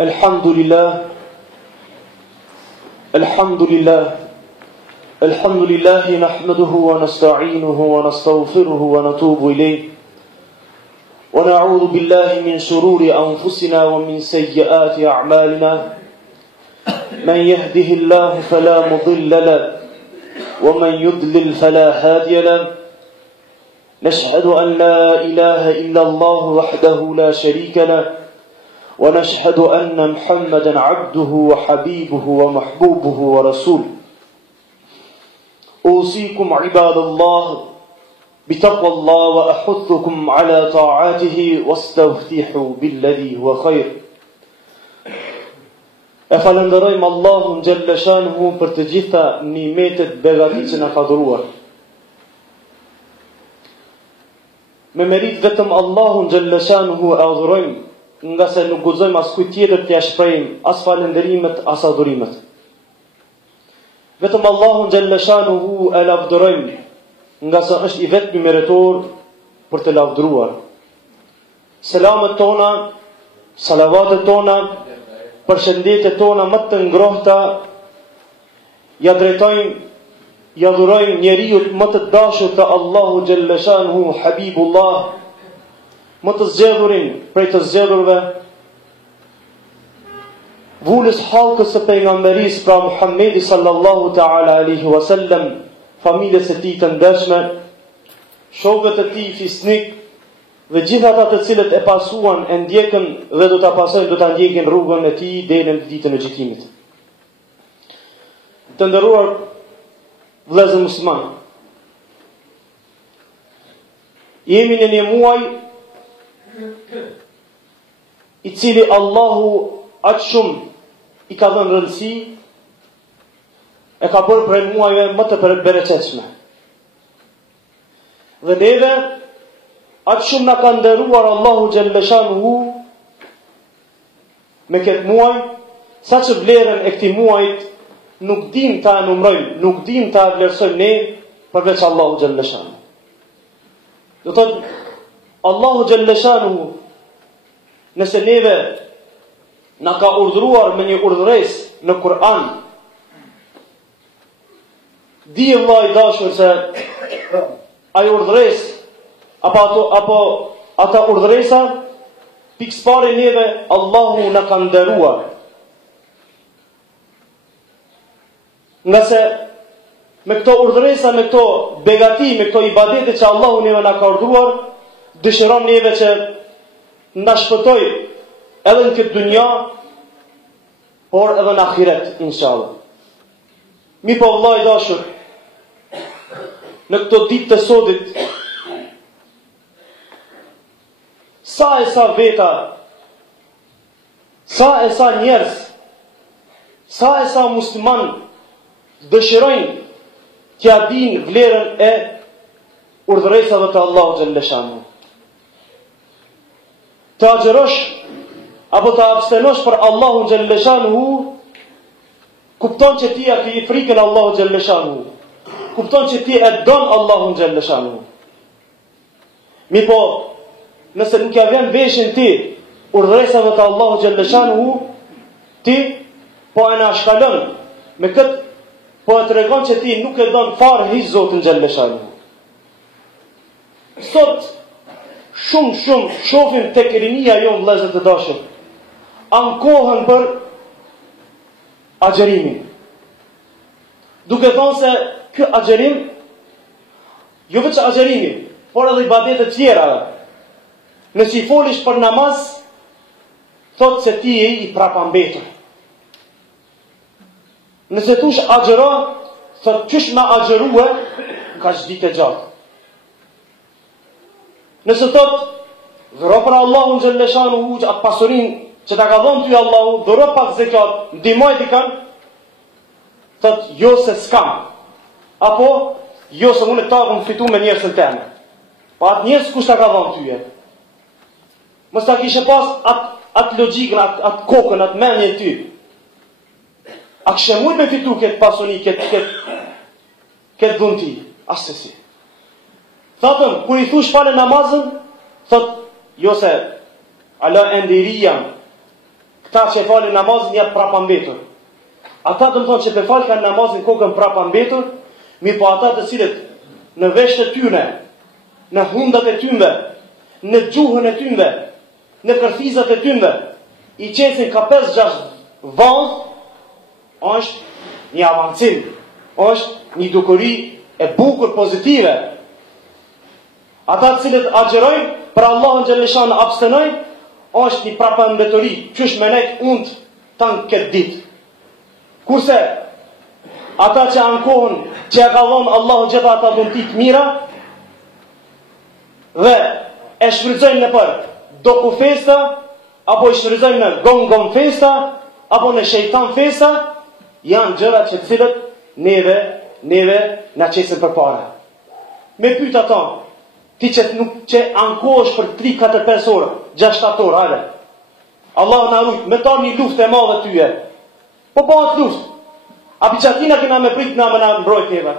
الحمد لله الحمد لله نحمده ونستعينه ونستغفره ونتوب إليه ونعوذ بالله من شرور أنفسنا ومن سيئات أعمالنا من يهده الله فلا مضل له ومن يضلل فلا هادي له نشهد أن لا إله إلا الله وحده لا شريك له ونشهد أن محمدا عبده وحبيبه ومحبوبه ورسوله أوصيكم عباد الله بتقوى الله وأحثكم على طاعاته واستفتحوا بالذي هو خير. E falenderojmë Allahun xhalla shanuhu për të gjitha nimetet begati që na ka dhuruar. Me merit vetëm Allahun xhalla shanuhu e adhurojmë, nga se nuk guxojmë askujt tjetër t'ia shprehim as falenderimet as adhurimet. Vetëm Allahun xhalla shanuhu e lavdërojmë, nga se është i vetmi meretor për të lavdëruar. Selamet tona, salavatet tona, përshëndetjet tona më të ngrohta ja drejtojmë, ja dhurojmë njeriut më të dashur të Allahu xhalla shanuhu, Habibullah, më të zgjedhurin prej të zgjedhurve, vulës halkës së pejgamberisë, pra Muhammedi sallallahu ta'ala alaihi wasallam, familjes së tij të ndershme, shokët e tij fisnik dhe gjithë ata të cilët e pasuan, e ndjekën dhe do ta pasojnë, do ta ndjekin rrugën e tij deri në ditën e gjykimit. Të nderuar vëllezër musliman, jemi në një muaj i cili Allahu aq shumë i ka dhënë rëndësi, e ka bërë prej muajve më të bereqetshme. Dhe neve aq shumë na ka nderuar Allahu xhalla shanuhu me këtë muaj, saqë vlerën e këtij muajit nuk dim ta numrojmë, nuk dim ta vlerësojmë ne përveç Allahu xhalla shanuhu. Do thotë Allahu xhalla shanuhu, nëse neve na ka urdhëruar me një urdhëres në Kur'an, di vëllai i dashur se ai urdhëres apo ata urdhëresa pikëpare neve Allahu na ka nderuar. Nga se me këto urdhëresa, me këto begati, me këto ibadete që Allahu neve na ka urdhëruar, dëshiron neve që na shpëtoj edhe në këtë dunja, por edhe në ahiret, inshallah. Mi po vëllai i dashur, në këto ditë të sodit, sa e sa veta, sa e sa njerëz, sa e sa musliman dëshirojnë t'ia dinë vlerën e urdhëresave të Allahu xhalla shanuhu. Të agjerosh apo të abstenosh për Allahu xhalla shanuhu, kupton që ti e ke frikën Allahu xhalla shanuhu, kupton që ti e don Allahu xhalla shanuhu. Mi po, nëse nuk ja vjen veshin ti urdhëresave të Allahu xhalla shanuhu, ti po e na shkalon me këtë, po e tregon që ti nuk e don fare hiç Zotin xhalla shanuhu. Sot shumë shohim tek rinia jon vëllezër të dashur, ankohen për agjerimin, duke thonë se ky agjerim, jo vetëm agjerimi, por edhe ibadete të tjera. Nëse i folish për namaz, thot se ti je i prapambetur. Nëse thush agjero, thot çish me agjerue, ka çditë gjatë. Nëse thot dhuro për Allahun xhalla shanuhu, atë pasurinë që ta ka dhënë ty Allahu, dhuro pak zekat, ndihmoj dikën, thot jo se s'kam, apo jo se unë ta kam fitu me njerëzën teme. Po atë njerëz kush ta ka dhënë tyje? Mos ta kishe pas atë logjikën, atë kokën, atë mendjen ty. A kishe mujt me fitu këtë pasuni, këtë dhun ti? Asesi. Thotën, kur i thush fale namazën, thot, jo se ala endiria, Këta që e falin namazin janë prapambetur. Ata të më thonë që të falë kanë namazin kokën prapambetur, mi po ata të cilët në veshët e tyre, në hundat e tyre, në gjuhën e tyre, në kërthizat e tyre, i qesin ka 5-6 vënd, është një avancim, është një dukuri e bukur pozitive. Ata të cilët agjerojnë, për Allahun xhaleshan abstenojnë, është një prapambetori, qysh me nejt unë tanë këtë ditë. Kurse, ata që ankohen, që e ka dhonë Allahu gjitha ata dhuntit mira, dhe e shfrytëzojnë në për doku festa, apo e shfrytëzojnë në gongon festa, apo në shejtan festa, janë gjëra që cilët neve na qesin për para. Me pyet ata, ti që ankohesh për 3-4-5 orë, 6-7 orë, hajde. Allah na rujt, me ta një luft e madhe tyje. Po bëhet luft. A për qatina këna me prit na me na mbrojt neve?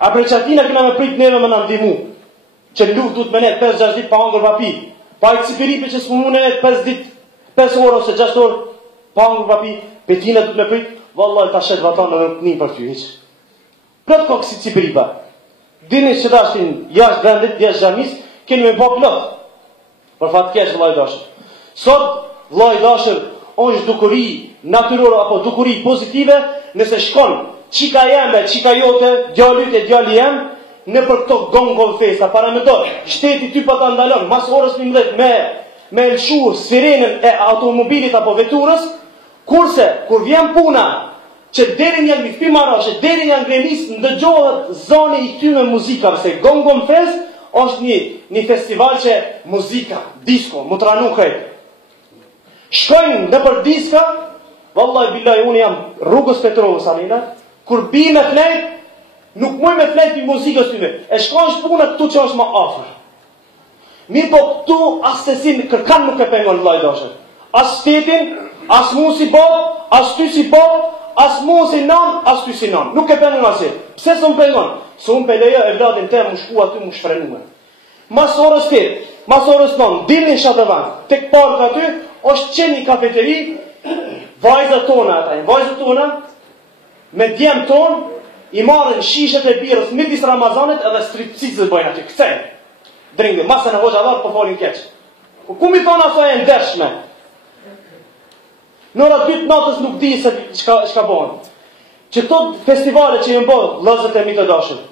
A për qatina këna me prit neve me na ndimu? Që luft du të me net 5-6 dit pa hangër papi. Pa i cipiripi që s'mu mune net 5 dit, 5 orë ose 6 orë pa hangër papi. Petina du të me prit, vallaj ta shet vatan në një për ty, hiq. Plot ko kësi cipiripa. Dini që ta shtin jashtë vendit, jashtë gjamis, keni me po plot. Për fatë kesh, vllai dashur. Sot, vllai dashur, është dukuri natyrore apo dukuri pozitive, nëse shkon qika jembe, qika jote, djallit e djalli jem, në për këto gongon festa, para me do, shteti ty pa ta ndalon, mas orës 11 me lëshu sirenën e automobilit apo veturës, kurse, kur vjen puna, që derin janë mikpi marashe, derin janë grenis, ndëgjohet zoni i këty me muzika, se gongon fest, është një festival që muzika, disko, mutranu këtë. Shkojnë në për diska, vallaj bilaj, unë jam rrugës Petrovës, Alina, kur bi me flejt, nuk muj me flejt për muzikës tyme, e shkojnë shpuna këtu që është ma afer. Mirë po këtu asesin, kërkan nuk e pengon vllai dashur. As shtetin, as mu si bot, as ty si bot, as mu si nan, as ty si nan. Nuk e pengon asit. Pse s'u pengon? S'u peleja e vladin te mu shku aty mu shfrenume. Mas orës tjetë, mas orës non, dilni shatevan, tek park aty, është qenë një kafeteri, vajzët tona ata, vajzët tona, me djemë tonë, i marën shishet e birës midis Ramazanit edhe stripsizë bëjnë aty, këcejnë. Dringë, masën e hoxha dharë, po folin keqë. Ku mi thonë aso e ndershme? Nëra 2 natës nuk di se shka bëjnë. Që këto festivale që jënë bëjnë, lëzët e mi të dashën,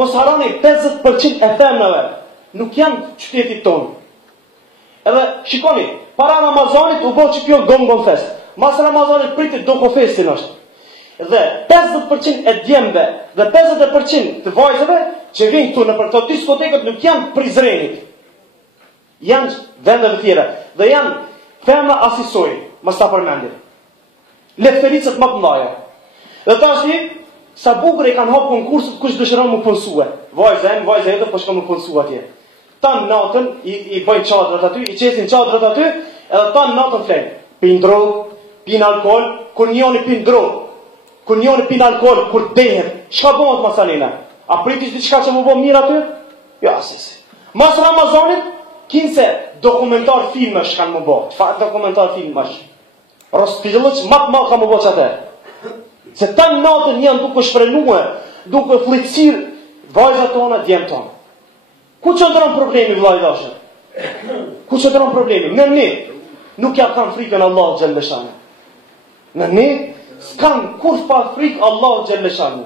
mos harani 50% e femnave nuk janë qytetit tonë. Edhe, shikoni, para Ramazanit u bo që kjo gongon fest. Mas Ramazanit pritit doko festin është. Dhe 50% e djembe dhe 50% të vajzëve që vinë këtu në për këto diskotekët nuk janë prizrenit. Janë vendeve tjera. Dhe janë femna asisoj, mos ta përmendim. Leftericët më të mëdha. Dhe tash sa bukur e kanë hapë konkurset kush dëshiron mu punësue. Vajza edhe po shkon mu punësue atje. Tanë natën i bëjnë çadrat aty, i qesin çadrat aty, edhe tanë natën flenë. Pin drogë, pin alkool, kur njoni pin drogë, kur njoni pin alkool, kur dehet, çka bëhet masalina? A pritish diçka që më bë mirë aty? Jo, asisi. Mas Ramazanit, kinse dokumentar filmesh kanë më bë. Çfarë dokumentar filmesh? Rospillëç më të madh ka më bë çatë. Se tanë natën janë duke shprenuar, duke fllitsir vajzat tona, djemt tona. Ku qëndron problemi, vllai dashur? Ku qëndron problemi? Në ne nuk ja kanë frikën Allah xhaleshan. Në ne s'kan kur pa frikë Allah xhaleshan.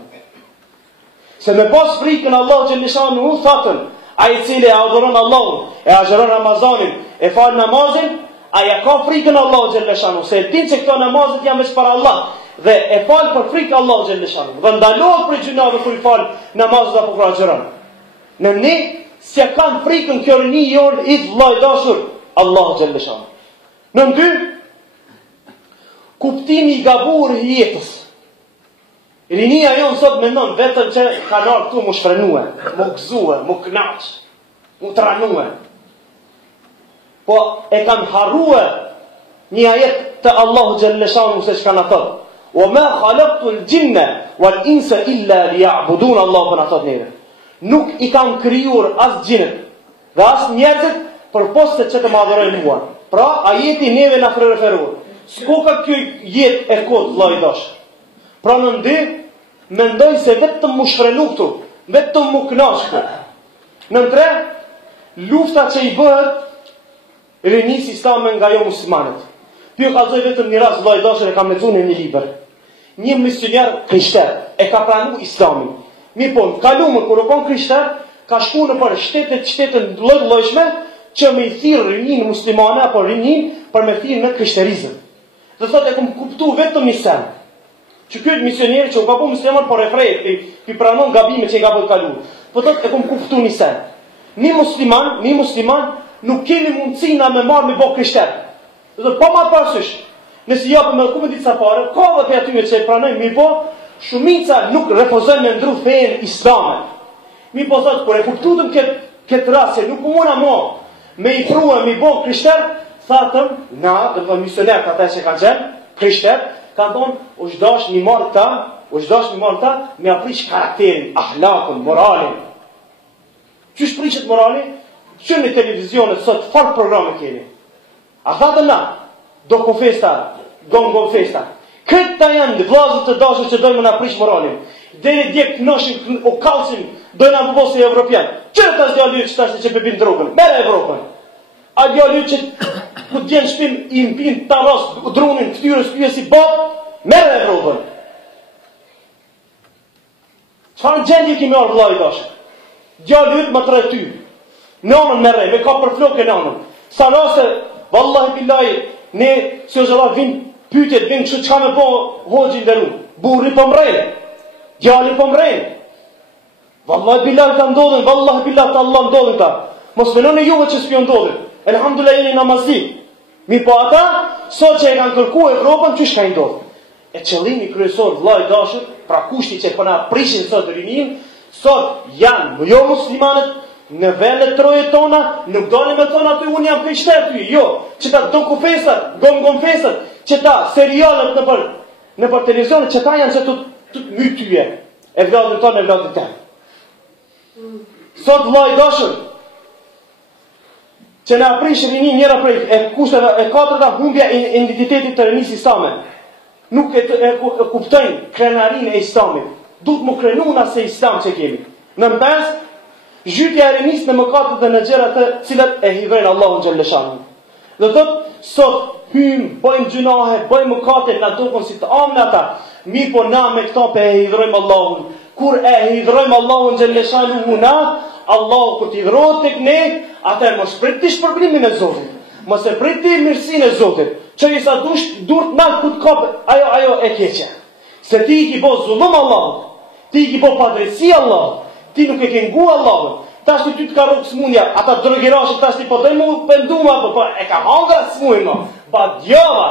Se me pas frikën Allah xhaleshan u thatën, ai i cili e adhuron Allahun, e agjeron Ramazanin, e fal namazin, ai ka frikën Allah xhaleshan, se e din se këto namazet janë veç për Allah. Dhe e fal për frikë Allah xhaleshan. Dhe ndalohet për gjunave kur i fal namazet apo kur agjeron. Në ne se kanë frikën kjo rini jonë i vllai dashur, Allah xhaleshan. Në dy, kuptimi i gabur i jetës. Rinia jonë sot mendon vetëm që kanë ardhur këtu mu shfrenue, mu gëzue, mu knaq, mu tranue. Po e kanë harrue një ajet të Allah xhaleshan se çka na thot. Wa ma khalaqtu al-jinna wal-insa illa liya'budun, Allah po na thot neve. Nuk i kam krijuar as gjinët dhe as njerëzit për poste që të më adhurojnë mua, Pra, ajeti neve na referohet. S'ko ka kjo jetë e kodë, vllai dash. Pra në ndy, mendoj se vetëm mu shfrenu këtu, vetëm mu knash këtu. Në tre, lufta që i bëhet rinis islame nga jo muslimanët. Pjo kalzoj vetëm një rast, vllai dashur, e kam lexuar në një libër. Një misionar krishter e ka pranu islamin. Mi po, kalumë, kur u kon krishter, ka shku në për shtetën lloj-llojshme që me i thirë rinin muslimane apo rinin për me thirë në krishterizëm. Dhe thot e kom kuptu vetëm një sen. Që këtë misioneri që u ka bu musliman për refrejt, pi pranon gabime që i ka bëjt kalu. Po thot e kom kuptu një sen. Një musliman nuk kemi mundësina me marrë me bo krishter. Dhe thot, po ma pasysh, nësi japë me kumë ditë sa pare, ka dhe për atyme që e pranojnë mi bo, shumica nuk refuzojnë me ndru fejnë islame. Mi po thot, kur e kuptutëm këtë rase, nuk muna mo me i prua, me i bo krishter, thatëm, na, dhe më misioner të ata që kanë qenë, krishter, kanë thonë, u shdash një marë ta, me aprish karakterin, ahlakun, moralin. Qysh prishet moralin? Që në televizionet sot, farë programe keni. A thatëm na, do konfesta, gon festa. Këta janë vlazët të dashur që dojmë në aprish moralin. Dere djek noshin, o kalsin, dojnë në përbosë e Evropian. Qërë të djallyrë që tashtë që përbin drogën? Mere Evropën. A djallyrë që ku t'jenë shpim i mpin të ras, drunin, këtyrës, këtyrës si babë, mere Evropën. Qëfar në gjendje kemi orë vllai dashur? Djallyrë më të ty. Nënën mere, me ka për flokë e nënën. Sa raste, vallahi billahi, ne, si o zëllat, pyetjet vin kështu çka më bë hoxhin deri. Burri po mrejnë. Djali po mrejnë. Vallahi billahi ta ndodhin, vallahi billahi ta Allah ndodhin ta. Mos menoni juve që s'pjo ndodhin. Elhamdulillah jeni namazi. Mi po ata sot që e kanë kërkuar Evropën çu shka ndodh. E qëllimi kryesor vllai dashur, pra kushti që po na prishin sot rinin, sot janë jo muslimanët në vendet troje tona, nuk doni me thonë aty unë jam krishter ty, jo, që ta do kufesat, gon fesat, që ta serialet në për televizionet, që ta janë që të my tyje, e vladin tonë, e vladin ten. Sot vllai dashur, që në aprish rinin njëra prej, e kushteve, e katërta humbja identitetit të rinis islame, nuk e kuptojnë krenarin e islamit, duhet mu krenu nga se islam që kemi. Në mpes, zhytja e rinis në mëkatët dhe në gjërat të cilat e hidhrejnë Allahun xhalleshan. Dhe thot, sot hymë, bëjmë gjunahe, bëjmë mëkate, na dukon si të amë ata, mi po na me këta pe e hidhrojmë Allahun. Kur e hidhrojmë Allahun xhalleshan na, Allahu kur t'i hidhrojnë tek ne, atër mos priti shpërblimin e Zotit, mos e priti mirësinë e Zotit, që i sa durt nalë ku t'kapë ajo e keqe. Se ti i ki bo zullum Allahut, ti i ki bo padrejtësi Allahut, ti nuk e ke ngu Allahun. Tash ty t'ka rrugë smundja, ata drogirashit tash ti po dojnë mu pënduma, po e ka hangra smundja, pa djava,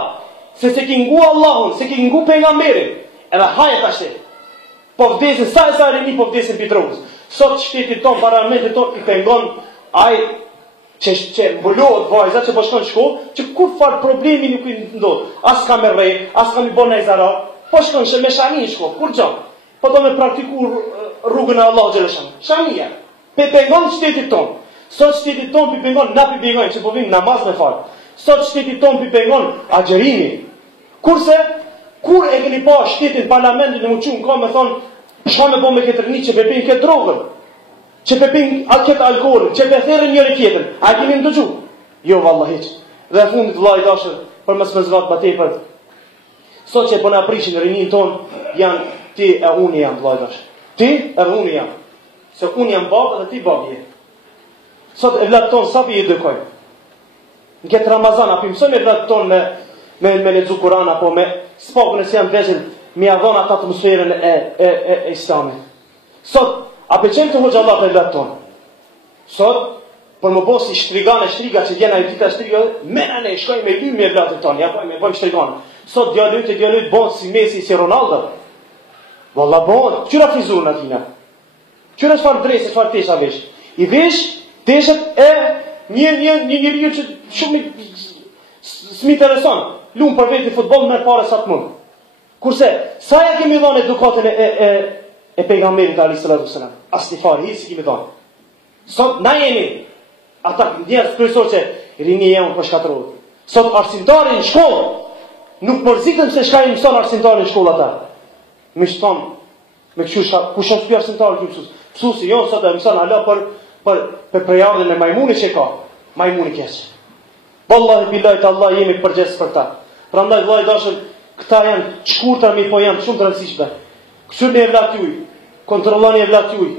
se ke ngu Allahun, se ke ngu pejgamberin, edhe haje tash ti. Po vdesin, sa rini po vdesin për drogës. Sot shtetit ton, parlamentit ton, i pengon aj që mbullohet vajza që po shkon shkollë, që kur farë problemi nuk i ndodh. As ka me rej, as ka mi bon e zara, po shkon me shani në shkollë, kur gjo? Po do me praktiku rrugën e Allah xhaleshan. Shania. Pe pengon shtetit ton. Sot shtetit ton pi pengon, na pi pengon që po vim namaz me fal. Sot shtetit ton pi pengon agjerimi. Kurse kur e keni pa shtetin parlamentin në muçun ka me thon, çfarë me bë me këtë rini që pepin këtë drogën? Që pepin këtë alkoolin, që pe therrën njëri tjetrin. A keni ndëgju? Jo vallahi hiç. Dhe në fundit vllai dashur, për mos me zgat më tepër. Sot që po na prishin rinin ton, janë ti e unë jam vllai dashur. Ti e unë jam. Se unë jam babë dhe ti babë je. Sot e vllatë tonë, sa për i edukojnë? Në këtë Ramazan, api mësojnë e vllatë tonë me lexu Kur'an, apo me spakën e si janë veçin, me avon atë atmosferën e islamit. Sot, api qenë të hoxha Allah për e vllatë tonë? Sot, për më bo si shtriga që djena e tita shtriga, mena ne, shkoj me lymë me vllatë tonë, ja me bojmë shtriganë. Sot djalujt bonë si Messi, si Ronaldo. Valla bonë, qëra frizurën atina? Qëra çfarë drejse, çfarë tesha vesh? I vesh teshat e një njeriu që shumë s'mi intereson. Lumë për vetë futboll merr parë sa të mund. Kurse sa ja kemi dhënë edukatën e pejgamberit alayhis salatu wasalam. Asnjë fare hiç kemi dhënë. Sot na jemi ata njerëz kryesor që rinia janë po shkatërrohet. Sot arsimtari në shkollë, nuk mërzitëm se shka i mëson arsimtari në shkollë ata. Me që thonë, me këshu ku shumë të pja arsimtari kjo mësus. Mësusi, jo, sot e mëson hala për prejardin e majmuni që ka. Majmuni keqë. Wallahi billahi të Allah jemi përgjesë për ta. Pra ndaj vllai dashur, këta janë shkurtra mi po janë shumë të rëndësishme. Kësyrni e vlatë juj, kontrolloni e vlatë juj.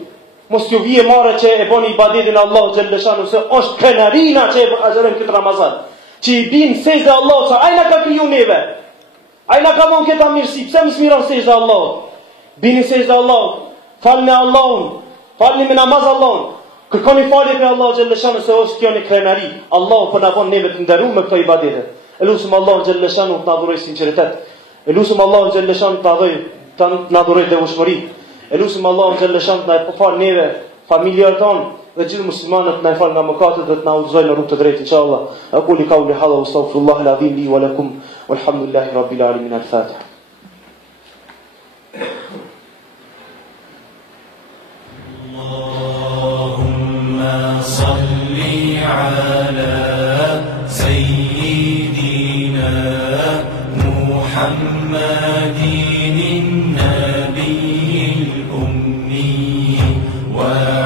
Mos ju vije mare që e boni ibadetin Allahu xhalleshanu se është krenarina që e agjerojmë këtë Ramazan. Që i binë sejtë Allah, që ajna ka kriju neve. Ajna ka mon këta mirësi, pse më smiron sejtë Allah? Bini sejtë Allah, falë me Allahun, falë me namaz Allahun. Kërkoni falje për Allah xhalleshanu se është kjo një krenari. Allah për në bon neve të ndëru me këto ibadetet. Elusëm Allah xhalleshanu të nadhuroj sinceritet. Elusëm Allah xhalleshanu të nadhuroj devushmëri. Elusëm Allah xhalleshanu të na falë neve, familjarë tonë, dhe gjithë muslimanët na i falë nga mëkatet dhe të na udhëzojnë në rrugë të drejtë inshallah. Aqulu qawli hadha wa astaghfirullah al-azim li wa lakum walhamdulillahi rabbil alamin. Al-Fatiha. Allahumma salli ala sayyidina Muhammadin nabiyil ummi wa